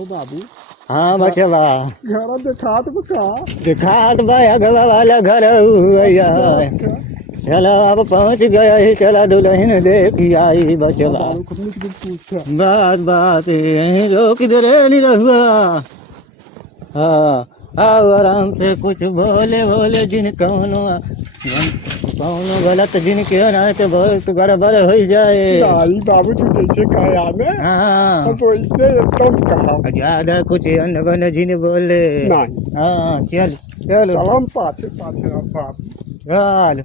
हो बाबू। हाँ बचवा घर दिखात बका। दिखात बा अगवा वाला घर हुआ। चला अब पहुँच गया ही, चला दुल्हन देखी आई बचवा। बाबू कितनी कुछ पूछा। बात बात यहीं रोक दे रे नहीं रहुआ। हाँ आओ आराम से कुछ बोले बोले जिन कौनो गलत जिन के ना तो बहुत गड़बड़ हो जाए। नहीं बाबू तू जैसे कहा ना हाँ तो वैसे एकदम कहा। ज्यादा कुछ अनबन जिन बोले नहीं। हाँ चल चलो चलम पाछे पाछे बाबू। चल।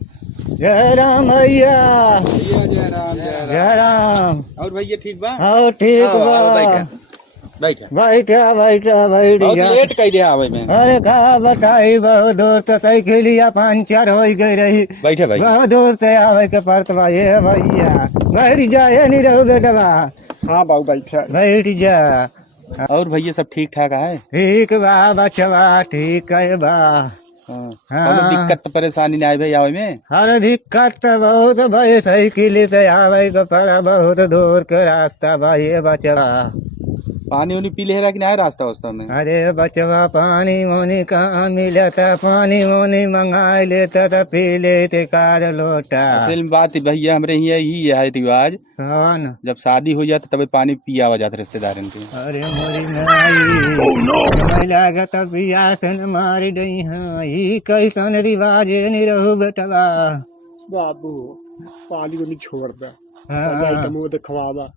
जय राम भैया। जय राम जय राम। और भैया ठीक बा? हाँ ठीक बा। बैठा बैठा बैठा बैठ बहुत जा। लेट कह दिया आवे में। अरे कहा बताई बहुत दूर से साइकिलिया पंचर हो गई रही। बैठे भाई। बहुत दूर से आवे के पड़तवा ये भैया। बैठ जा ये नहीं रहू बेटवा। हाँ बाबू बैठा। बैठ जा। और भैया सब ठीक ठाक है? ठीक बा बचवा ठीक है बा। हाँ। हाँ। कोनो दिक्कत परेशानी नहीं भाई आवे में? हर दिक्कत तो बहुत भाई साइकिल से आवे के पड़ा बहुत दूर के रास्ता बा ये बचवा। पानी उनी पी ले रहा कि नहीं रास्ता वास्ता में? अरे बचवा पानी मोनी कहाँ मिलता, पानी मोनी मंगा लेता तो पी लेते कार लोटा। असल में बात भैया हमरे यहाँ यही है रिवाज, कौन? जब शादी हो जाती तब पानी पिया हुआ जाता रिश्तेदारन के। अरे मोरी नाई लागत पिया से न मारी गई है। ई कैसन रिवाज नहीं रहू बेटवा। बाबू पानी को नहीं छोड़ दे। हाँ। मुँह दिखवावा।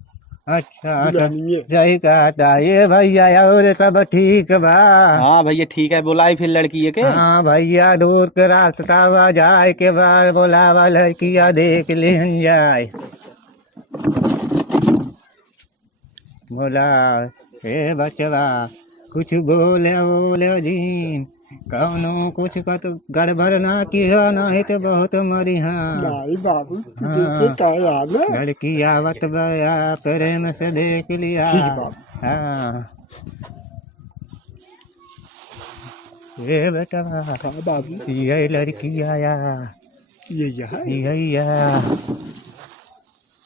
अच्छा सही कहता ये भैया और सब ठीक बा। हाँ भैया ठीक है। बोलाई फिर लड़की है के? हाँ भैया दूर के रास्ता बा जाए के बाद बोलावा लड़किया देख लेन जाए। बोला ए बचवा कुछ बोले बोले जीन कौनो कुछ का तो गड़बड़ ना किया नहीं तो बहुत मरी। हाँ नहीं बाबू तू जैसे कहा ना। लड़की आवत बया प्रेम से देख लिया। ठीक बाबू। हाँ ये बेटा हाँ बाबू ये लड़की आया ये यहाँ यही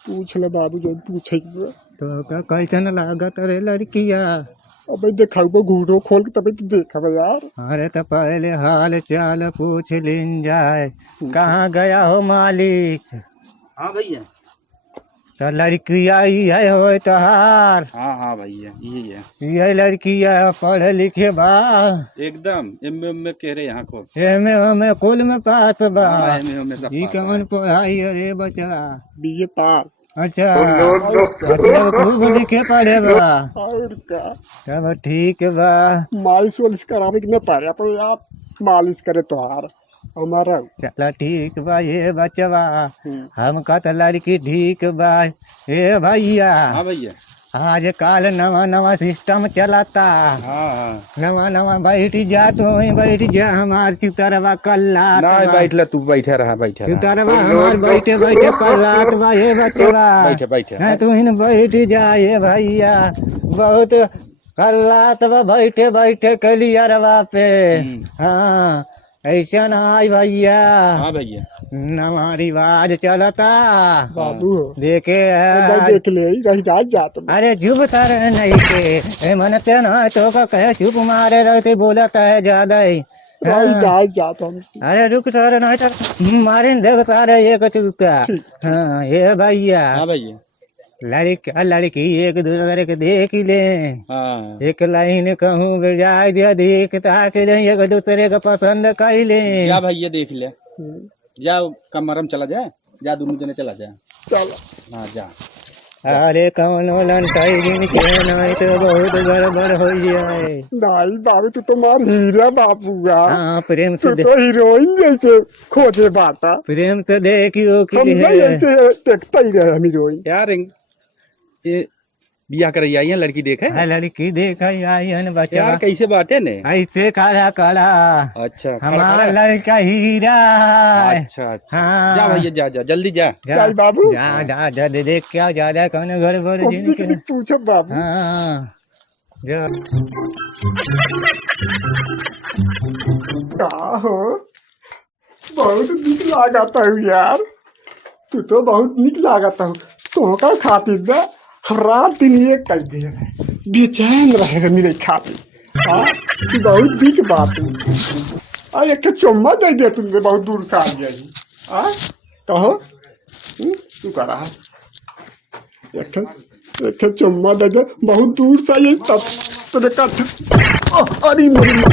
पूछ ले बाबू जो पूछे। तो का कैसन लागत रे लड़किया? अब देखा घूरो खोल के तभी तो देखा यार। अरे तो पहले हाल चाल पूछ लिन जाए। कहाँ गया हो मालिक? हाँ भैया। तो लड़किया ही है हो तहार? हाँ हाँ भैया यही है। ये लड़किया पढ़े लिखे बा एकदम एम कह रहे यहाँ को। एमे हमें कुल में पास बा। हाँ, एम सब ई पास है। कौन पढ़ाई अरे बच्चा? बीए पास। अच्छा मतलब खूब लिखे पढ़े बा। और क्या तब ठीक बा। मालिश वालिश करावे कि न पारे अपन आप मालिश करे तोहार हमारा। चला ठीक बा ये बचवा। हमका तो लड़की ठीक बा। ए भैया हाँ भैया। आज काल नवा नवा सिस्टम चलाता। हाँ हाँ। नवा नवा बैठ जा तो बैठ जा हमार चितरवा कल्ला। नहीं बैठ ला तू बैठा रहा बैठा रहा। चितरवा हमार बैठे बैठे कल्लात बा ये बचवा। बैठे बैठे। नहीं तू हिन बैठ जा ये भैया बहुत कल्लात बा बैठे बैठे कलियरवा पे। हाँ ऐसा ना आई भैया। हाँ भैया। नवा रिवाज चलता बाबू देखे देख ले रही रात जात में। अरे चुप तर नहीं के मनते ना तो का कहे चुप मारे रहते बोलता है ज्यादा ही। रही रात जात हमसे। अरे रुक सारे नहीं तो मारे देव सारे एक चुपता। हाँ ये भैया। हाँ भैया। लड़की एक दूसरे के देख ले। हाँ। एक लाइन कहूँ बजाय दिया देखता के ले एक दूसरे को पसंद कर ले। जा भैया देख ले। जा कमरम चला जाए। जा दोनों जने चला जाए। चलो हाँ जा। अरे कौनो लंटाई दिन के नहीं तो बहुत गड़बड़ हो जाए। नहीं बाबू तू तो मार हीरा बाबू यार। हाँ प्रेम तू से तो हीरोइन जैसे खोजे बाता। प्रेम से देखियो कि हम जैसे देखता ही रहे हम हीरोइन। यार ये बियाह कर आई है लड़की देखे? लड़की देखा आई है बच्चा। यार कैसे बाटे ने? ऐसे खड़ा खड़ा। अच्छा हमारा लड़का हीरा है। अच्छा अच्छा। हाँ। जा भैया जा जा जल्दी जा। चल बाबू। जा जा जा देख क्या ज्यादा कौन गड़बड़ जिनके। पूछो बाबू। हाँ जा का हो बहुत निक लागता हूँ यार। तू तो बहुत निक लागता हूँ। तो का खातिर ना रात दिन ये कर दे। बेचैन रहेगा मेरे खातिर। हाँ ये बहुत बिग बात है। एक चुम्मा दे दे तुमने, बहुत दूर से आ गया ही। हाँ कहो तू कर रहा है, एक चुम्मा दे दे, बहुत दूर से ये तब तेरे का। अरे मेरी बैठ